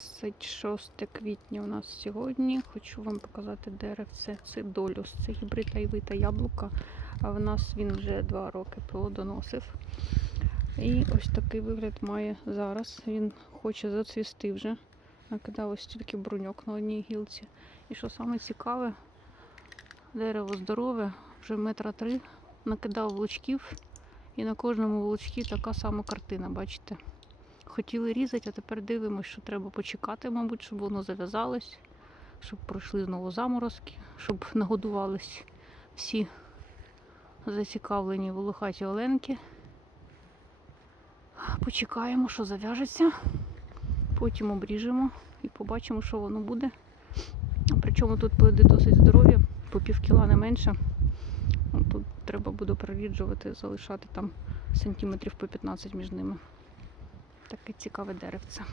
26 квітня у нас сьогодні. Хочу вам показати деревце. Це долюс. Це гібрид айвита яблука. А в нас він вже два роки плодоносив. І ось такий вигляд має зараз. Він хоче зацвісти вже. Накидав ось тільки бруньок на одній гілці. І що саме цікаве, дерево здорове, вже метра три. Накидав волочків. І на кожному волочці така сама картина, бачите? Хотіли різати, а тепер дивимося, що треба почекати, мабуть, щоб воно зав'язалось, щоб пройшли знову заморозки, щоб нагодувались всі зацікавлені волохаті оленки. Почекаємо, що зав'яжеться, потім обріжемо і побачимо, що воно буде. Причому тут плоди досить здорові, по пів кіла не менше. Тут треба буде проріджувати, залишати там сантиметрів по 15 між ними. Таке цікаве деревце.